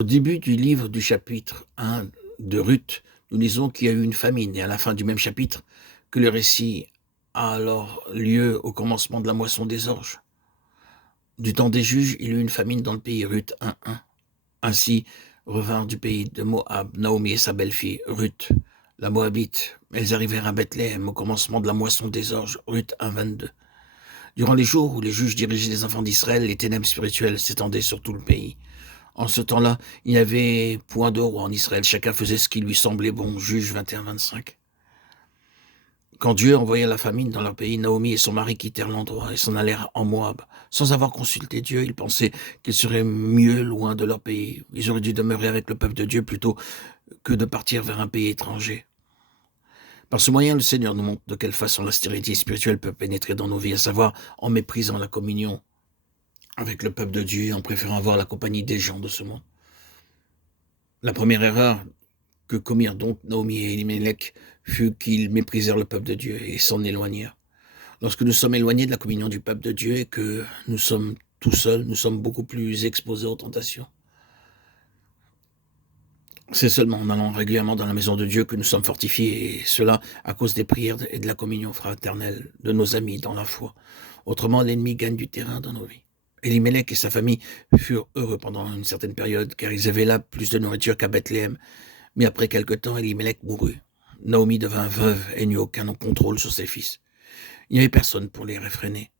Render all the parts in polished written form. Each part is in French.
Au début du livre du chapitre 1 de Ruth, nous lisons qu'il y a eu une famine et à la fin du même chapitre que le récit a alors lieu au commencement de la moisson des orges. Du temps des juges, il y eut une famine dans le pays, Ruth 1:1. Ainsi revinrent du pays de Moab Naomi et sa belle-fille Ruth, la Moabite. Elles arrivèrent à Bethléem au commencement de la moisson des orges, Ruth 1:22. Durant les jours où les juges dirigeaient les enfants d'Israël, les ténèbres spirituelles s'étendaient sur tout le pays. En ce temps-là, il n'y avait point de roi en Israël. Chacun faisait ce qui lui semblait bon. Juge 21-25. Quand Dieu envoya la famine dans leur pays, Naomi et son mari quittèrent l'endroit et s'en allèrent en Moab. Sans avoir consulté Dieu, ils pensaient qu'ils seraient mieux loin de leur pays. Ils auraient dû demeurer avec le peuple de Dieu plutôt que de partir vers un pays étranger. Par ce moyen, le Seigneur nous montre de quelle façon la stérilité spirituelle peut pénétrer dans nos vies, à savoir en méprisant la communion avec le peuple de Dieu et en préférant avoir la compagnie des gens de ce monde. La première erreur que commirent donc Naomi et Elimelech fut qu'ils méprisèrent le peuple de Dieu et s'en éloignèrent. Lorsque nous sommes éloignés de la communion du peuple de Dieu et que nous sommes tout seuls, nous sommes beaucoup plus exposés aux tentations. C'est seulement en allant régulièrement dans la maison de Dieu que nous sommes fortifiés, et cela à cause des prières et de la communion fraternelle de nos amis dans la foi. Autrement, l'ennemi gagne du terrain dans nos vies. Elimelech et sa famille furent heureux pendant une certaine période, car ils avaient là plus de nourriture qu'à Bethléem. Mais après quelque temps, Elimelech mourut. Naomi devint veuve et n'eut aucun contrôle sur ses fils. Il n'y avait personne pour les réfréner.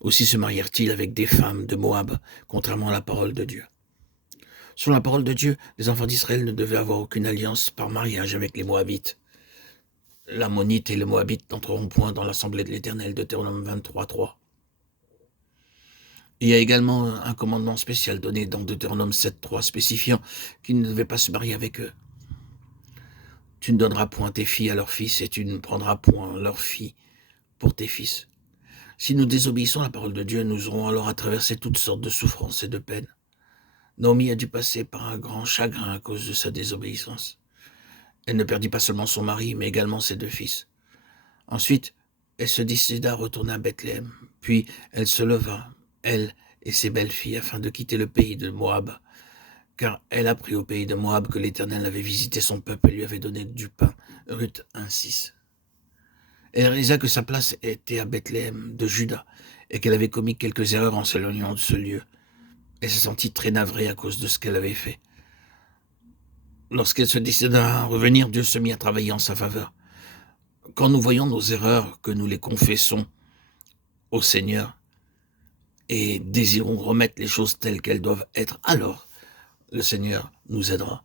Aussi se marièrent-ils avec des femmes de Moab, contrairement à la parole de Dieu. Selon la parole de Dieu, les enfants d'Israël ne devaient avoir aucune alliance par mariage avec les Moabites. L'Ammonite et les Moabites n'entreront point dans l'assemblée de l'Éternel, Deutéronome 23:3. Il y a également un commandement spécial donné dans Deutéronome 7:3, spécifiant qu'ils ne devaient pas se marier avec eux. Tu ne donneras point tes filles à leurs fils, et tu ne prendras point leurs filles pour tes fils. Si nous désobéissons à la parole de Dieu, nous aurons alors à traverser toutes sortes de souffrances et de peines. Naomi a dû passer par un grand chagrin à cause de sa désobéissance. Elle ne perdit pas seulement son mari, mais également ses deux fils. Ensuite, elle se décida à retourner à Bethléem. Puis elle se leva, elle et ses belles-filles, afin de quitter le pays de Moab, car elle apprit au pays de Moab que l'Éternel avait visité son peuple et lui avait donné du pain. Ruth 1:6. Elle réalisa que sa place était à Bethléem de Juda et qu'elle avait commis quelques erreurs en s'éloignant de ce lieu. Elle se sentit très navrée à cause de ce qu'elle avait fait. Lorsqu'elle se décida à revenir, Dieu se mit à travailler en sa faveur. Quand nous voyons nos erreurs, que nous les confessons au Seigneur et désirons remettre les choses telles qu'elles doivent être, alors le Seigneur nous aidera.